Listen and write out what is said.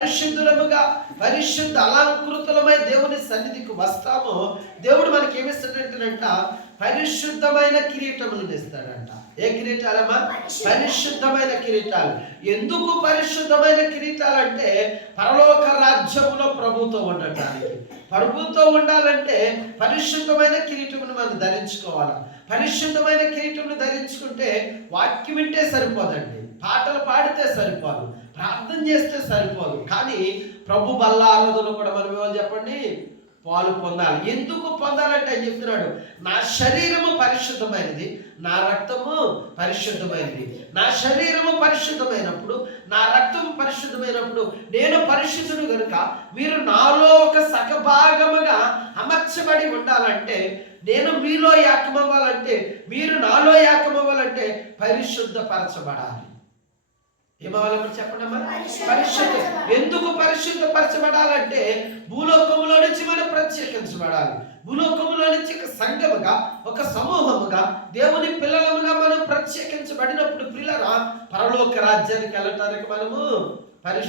పరిశుద్ధులముగా పరిశుద్ధ అలంకృతులమై దేవుని సన్నిధికి వస్తామో. దేవుడు మనకి ఏమిస్తాడంటేనంట పరిశుద్ధమైన కిరీటములను ఇస్తాడంట ఏ కిరీటాలమ్మా? పరిశుద్ధమైన కిరీటాలు. ఎందుకు పరిశుద్ధమైన కిరీటాలు పరలోక రాజ్యములో ప్రభుతో ఉండటానికి. ప్రభుతో ఉండాలంటే పరిశుద్ధమైన కిరీటమును మనం ధరించుకోవాలి. పరిశుద్ధమైన కిరీటమును ధరించుకుంటే వాక్యం వింటే సరిపోదండి. పాటలు పాడితే సరిపోదు. ప్రార్థన చేస్తే సరిపోదు. కానీ ప్రభు బల్లారదులు కూడా మనం ఏమని చెప్పండి? పాలు పొందాలి. ఎందుకు పొందాలంటే అని చెప్తున్నాడు నా శరీరము పరిశుద్ధమైనది నా రక్తము పరిశుద్ధమైనది. నా శరీరము పరిశుద్ధం పరిశుద్ధమైనప్పుడు నా రక్తం పరిశుద్ధమైనప్పుడు నేను పరిశుద్ధుడు కనుక మీరు నాలో ఒక సగభాగముగా అమర్చబడి ఉండాలంటే నేను మీలో ఏకమవ్వాలంటే మీరు నాలో ఏకమవ్వాలంటే పరిశుద్ధపరచబడాలి. ఏమవ్వాలని చెప్పండి అమ్మా? పరిశుద్ధ. ఎందుకు పరిశుద్ధపరచబడాలంటే భూలోకములో నుంచి మనం ప్రత్యేకించబడాలి. భూలోకంలో నుంచి ఒక సంఘముగా ఒక సమూహముగా దేవుని పడినప్పుడు పిల్లరా పరలోక రాజ్యానికి వెళ్ళటానికి మనము పరిశు